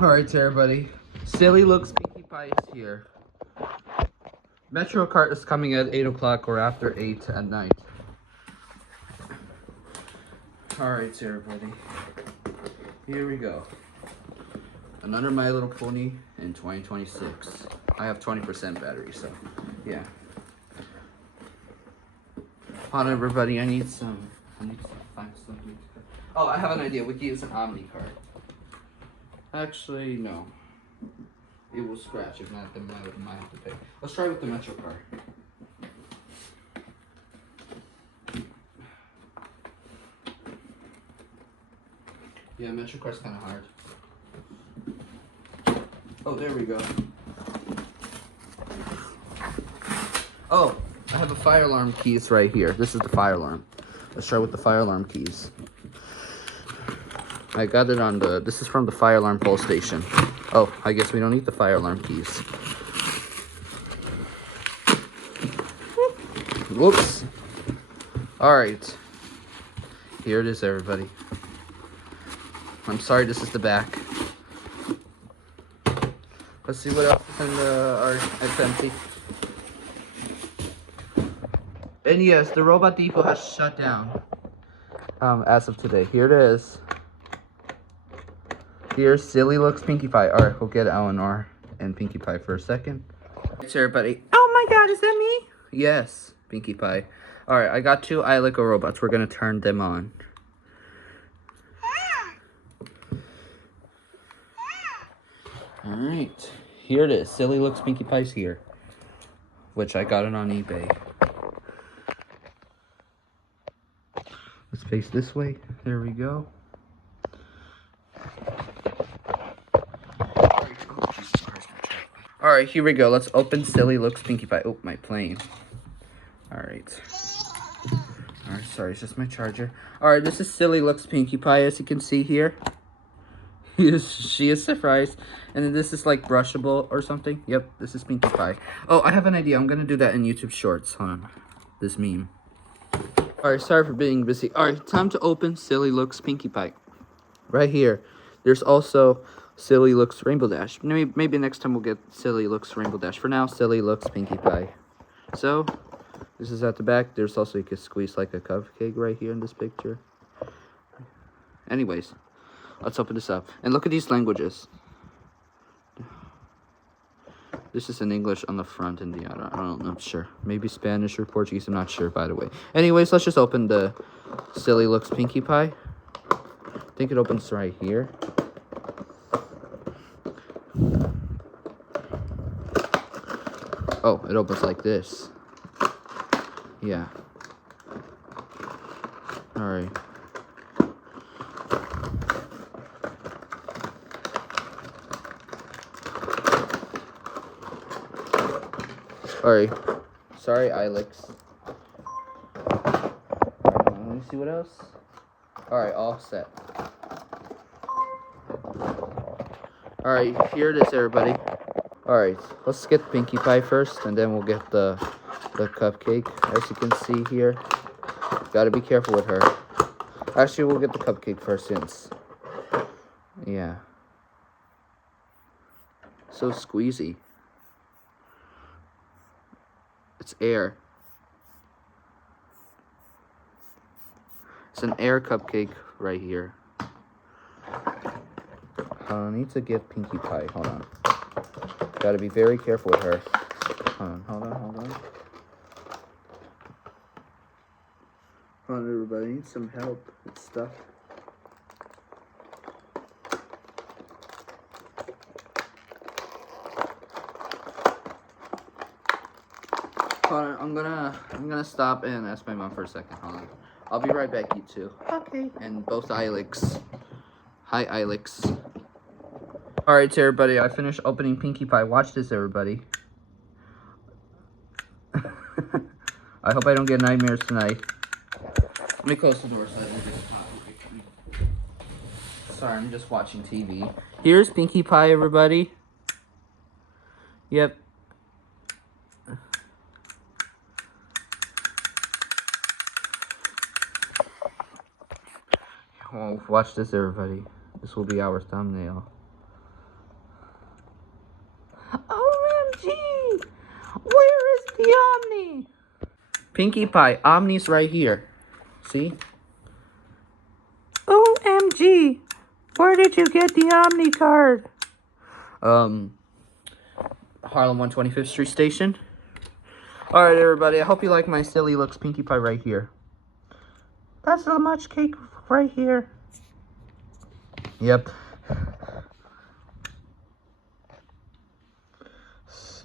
Alright, everybody. Silly Looks Pinkie Pie is here. MetroCard is coming at 8 o'clock or after 8 at night. Alright, everybody. Here we go. Another My Little Pony in 2026. I have 20% battery, so yeah. Hold on, everybody. I need to find something. Oh, I have an idea. We can use an Omni card. Actually, no. It will scratch. If not, then I might have to pay. Let's try with the MetroCard. Yeah, MetroCard's kind of hard. Oh, there we go. Oh, I have a fire alarm keys right here. This is the fire alarm. Let's try with the fire alarm keys. I got it on this is from the fire alarm pole station. Oh, I guess we don't need the fire alarm keys. Whoops. Alright. Here it is, everybody. I'm sorry, this is the back. Let's see what else is in it's empty. And yes, the robot depot has shut down. As of today. Here it is. Here's Silly Looks Pinkie Pie. Alright, we'll get Elinor and Pinkie Pie for a second. It's everybody. Oh my god, is that me? Yes, Pinkie Pie. Alright, I got two iLico robots. We're gonna turn them on. Alright, here it is. Silly Looks Pinkie Pie's here. Which I got it on eBay. Let's face this way. There we go. Alright, here we go. Let's open Silly Looks Pinkie Pie. Oh, my plane. Alright. Alright, sorry, it's just my charger. Alright, this is Silly Looks Pinkie Pie, as you can see here. She is surprised. And then this is like brushable or something. Yep, this is Pinkie Pie. Oh, I have an idea. I'm gonna do that in YouTube Shorts. Hold on. This meme. Alright, sorry for being busy. Alright, time to open Silly Looks Pinkie Pie. Right here. There's also Silly Looks Rainbow Dash. Maybe next time we'll get Silly Looks Rainbow Dash. For now, Silly Looks Pinkie Pie. So, this is at the back. There's also, you can squeeze like a cupcake right here in this picture. Anyways, let's open this up. And look at these languages. This is in English on the front and the other. I'm not sure. Maybe Spanish or Portuguese. I'm not sure, by the way. Anyways, let's just open the Silly Looks Pinkie Pie. I think it opens right here. Oh, it opens like this. Yeah. Alright. Alright. Sorry, iLix. Let me see what else. Alright, all set. Alright, here it is, everybody. Alright, let's get Pinkie Pie first, and then we'll get the cupcake. As you can see here, gotta be careful with her. Actually, we'll get the cupcake first, since, yeah, so squeezy. It's air. It's an air cupcake right here. I need to get Pinkie Pie. Hold on. Gotta be very careful with her. Hold on. Hold on, everybody. I need some help. It's stuck. Hold on, I'm gonna stop and ask my mom for a second. Hold on. I'll be right back, you two. Okay. And both iLix. Hi, iLix. Alright, everybody, I finished opening Pinkie Pie. Watch this, everybody. I hope I don't get nightmares tonight. Let me close the door so I don't get caught. Sorry, I'm just watching TV. Here's Pinkie Pie, everybody. Yep. Oh, watch this, everybody. This will be our thumbnail. OMG! Where is the Omni? Pinkie Pie, Omni's right here. See? OMG! Where did you get the Omni card? Harlem 125th Street Station. Alright, everybody. I hope you like my silly looks Pinkie Pie right here. That's so much cake right here. Yep.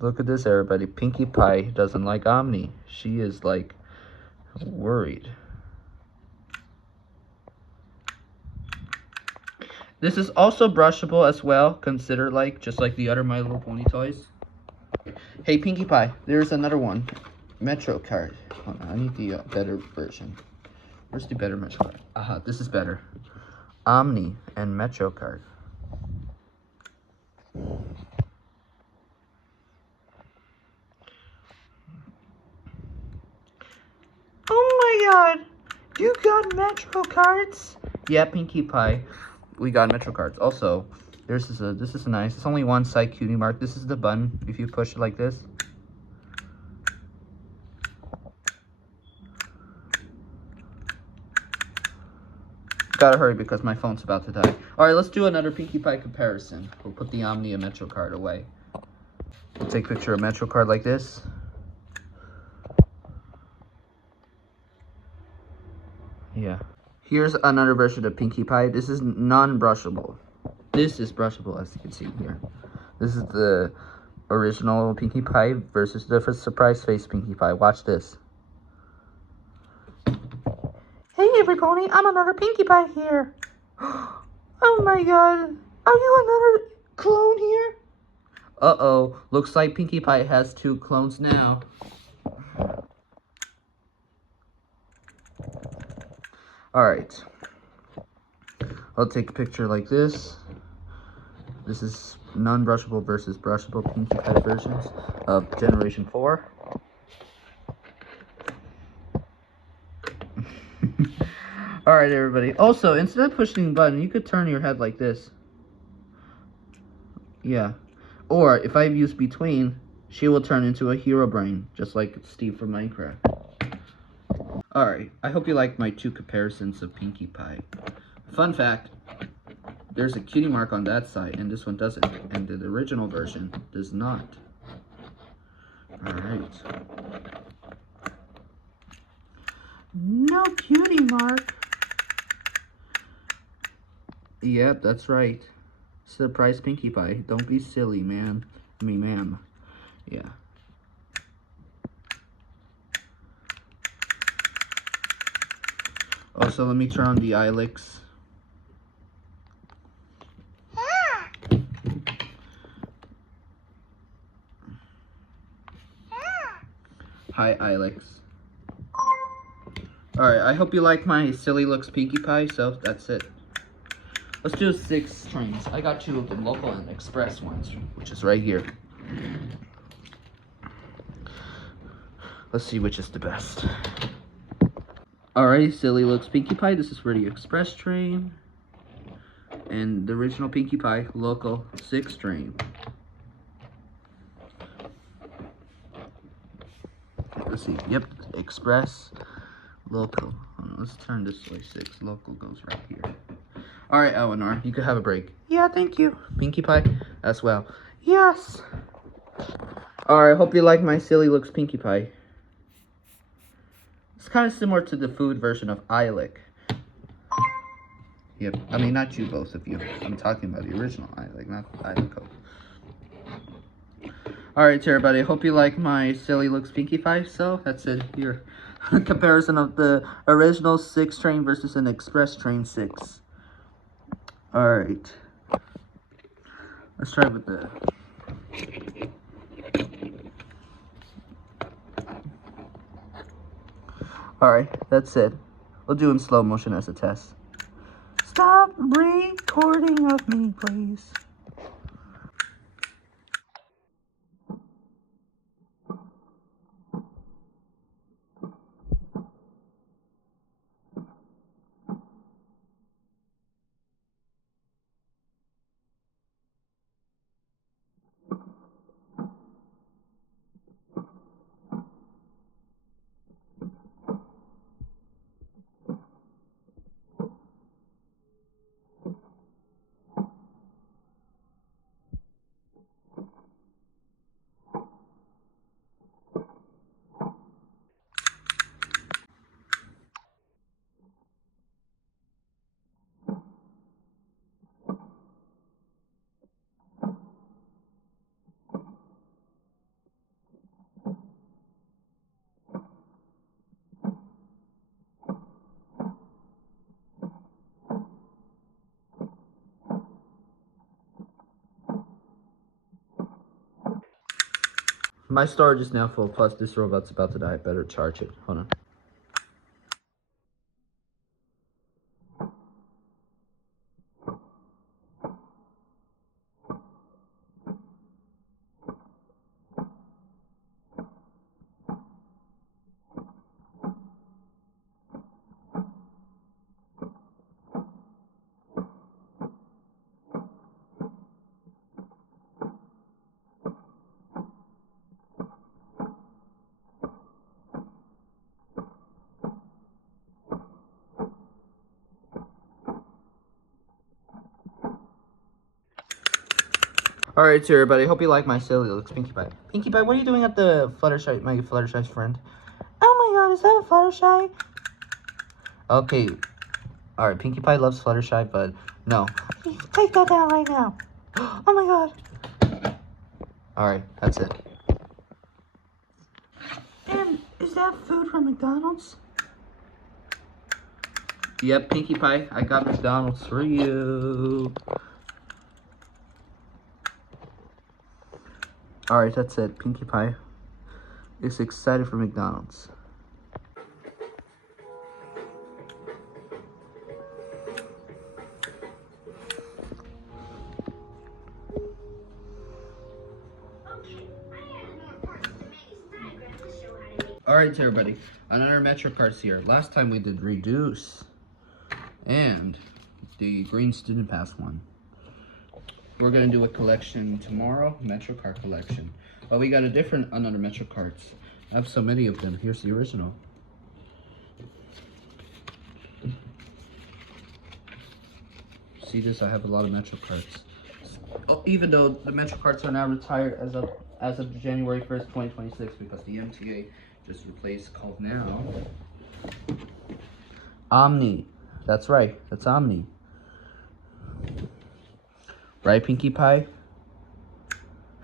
Look at this, everybody. Pinkie Pie doesn't like Omni. She is, like, worried. This is also brushable as well. Consider, like, just like the other My Little Pony toys. Hey, Pinkie Pie, there's another one. MetroCard. Hold on, I need the better version. Where's the better MetroCard? Aha, this is better. Omni and MetroCard. Oh my god! You got Metro cards? Yeah, Pinkie Pie. We got Metro cards. Also, this is nice. It's only one side cutie mark. This is the button. If you push it like this. Gotta hurry because my phone's about to die. Alright, let's do another Pinkie Pie comparison. We'll put the Omni and Metro card away. We'll take a picture of Metro card like this. Yeah. Here's another version of Pinkie Pie. This is non-brushable. This is brushable, as you can see here. This is the original Pinkie Pie versus the surprise face Pinkie Pie. Watch this. Hey everybody, I'm another Pinkie Pie here. Oh my god. Are you another clone here? Uh-oh. Looks like Pinkie Pie has 2 clones now. Alright. I'll take a picture like this. This is non-brushable versus brushable Pinkie Pie versions of Generation 4. Alright, everybody. Also, instead of pushing the button, you could turn your head like this. Yeah. Or, if I use between, she will turn into a hero brain, just like Steve from Minecraft. Alright, I hope you like my 2 comparisons of Pinkie Pie. Fun fact, there's a cutie mark on that side, and this one doesn't. And the original version does not. Alright. No cutie mark. Yep, that's right. Surprise Pinkie Pie. Don't be silly, man. I mean, ma'am. Yeah. Also, let me turn on the eyelets. Hi, Ilex. Alright, I hope you like my silly looks Pinkie Pie, so that's it. Let's do 6 trains. I got 2 of them, local and express ones, which is right here. Let's see which is the best. Alright, silly looks Pinkie Pie. This is for the express train. And the original Pinkie Pie, local 6 train. Let's see. Yep, express, local. Let's turn this way 6. Local goes right here. Alright, Elinor, you could have a break. Yeah, thank you. Pinkie Pie as well. Yes. Alright, hope you like my silly looks Pinkie Pie. It's kind of similar to the food version of Eilic. Yep, I mean, not you, both of you. I'm talking about the original Eilic, not Eilico. Alright, everybody, hope you like my silly looks Pinkie Pie. So, that's it here. A comparison of the original 6 train versus an express train 6. Alright. Let's try with the... Alright, that's it. We'll do in slow motion as a test. Stop recording of me, please. My storage is now full, plus this robot's about to die. I better charge it. Hold on. Alright, so everybody, hope you like my silly looks Pinkie Pie. Pinkie Pie, what are you doing at the Fluttershy, my Fluttershy's friend? Oh my god, is that a Fluttershy? Okay. Alright, Pinkie Pie loves Fluttershy, but no. Take that down right now. Oh my god. Alright, that's it. And is that food from McDonald's? Yep, Pinkie Pie, I got McDonald's for you. Alright, that's it. Pinkie Pie is excited for McDonald's. Alright, everybody. Another MetroCard's here. Last time we did reduce and the green student pass one. We're gonna do a collection tomorrow, MetroCard collection. But we got another MetroCards. I have so many of them. Here's the original. See this? I have a lot of MetroCards. Oh, even though the MetroCards are now retired as of January 1st, 2026, because the MTA just replaced called now Omni. That's right. That's Omni. Right, Pinkie Pie?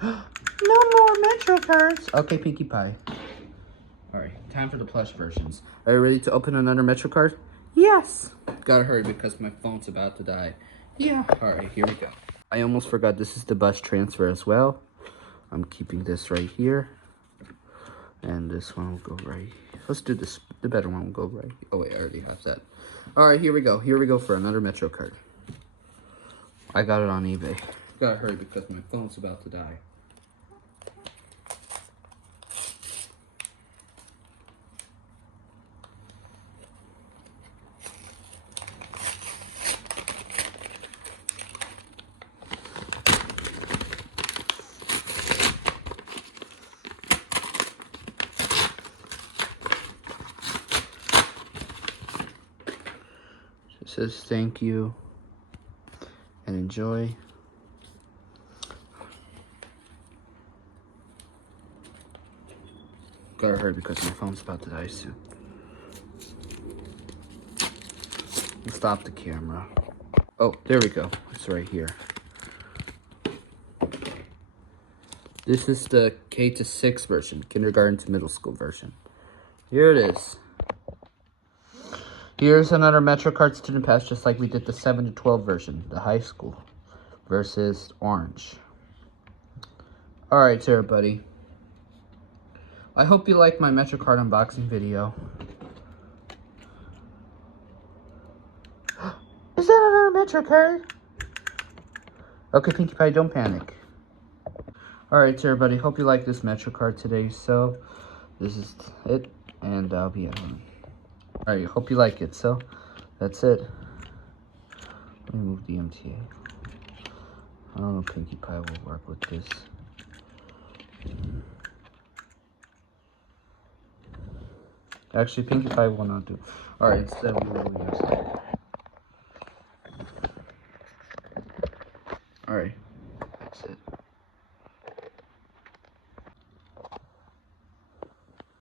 No more MetroCards. Okay, Pinkie Pie. Alright, time for the plush versions. Are you ready to open another MetroCard? Yes. Gotta hurry because my phone's about to die. Yeah. Alright, here we go. I almost forgot this is the bus transfer as well. I'm keeping this right here. And this one will go right. Let's do this. The better one will go right. Oh wait, I already have that. Alright, here we go. Here we go for another MetroCard. I got it on eBay. Gotta hurry because my phone's about to die. It says thank you and enjoy. Gotta hurry because my phone's about to die soon. Stop the camera. Oh, there we go. It's right here. This is the K-6 version, kindergarten to middle school version. Here it is. Here's another MetroCard student pass, just like we did the 7 to 12 version, the high school versus orange. Alright, everybody. I hope you like my MetroCard unboxing video. Is that another MetroCard? Okay, Pinkie Pie, don't panic. Alright, everybody. Hope you like this MetroCard today. So, this is it, and I'll be at home. Alright, hope you like it. So, that's it. Let me move the MTA. I don't know if Pinkie Pie will work with this. Actually, Pinkie Pie will not do. Alright, instead we will use it. Alright, that's it.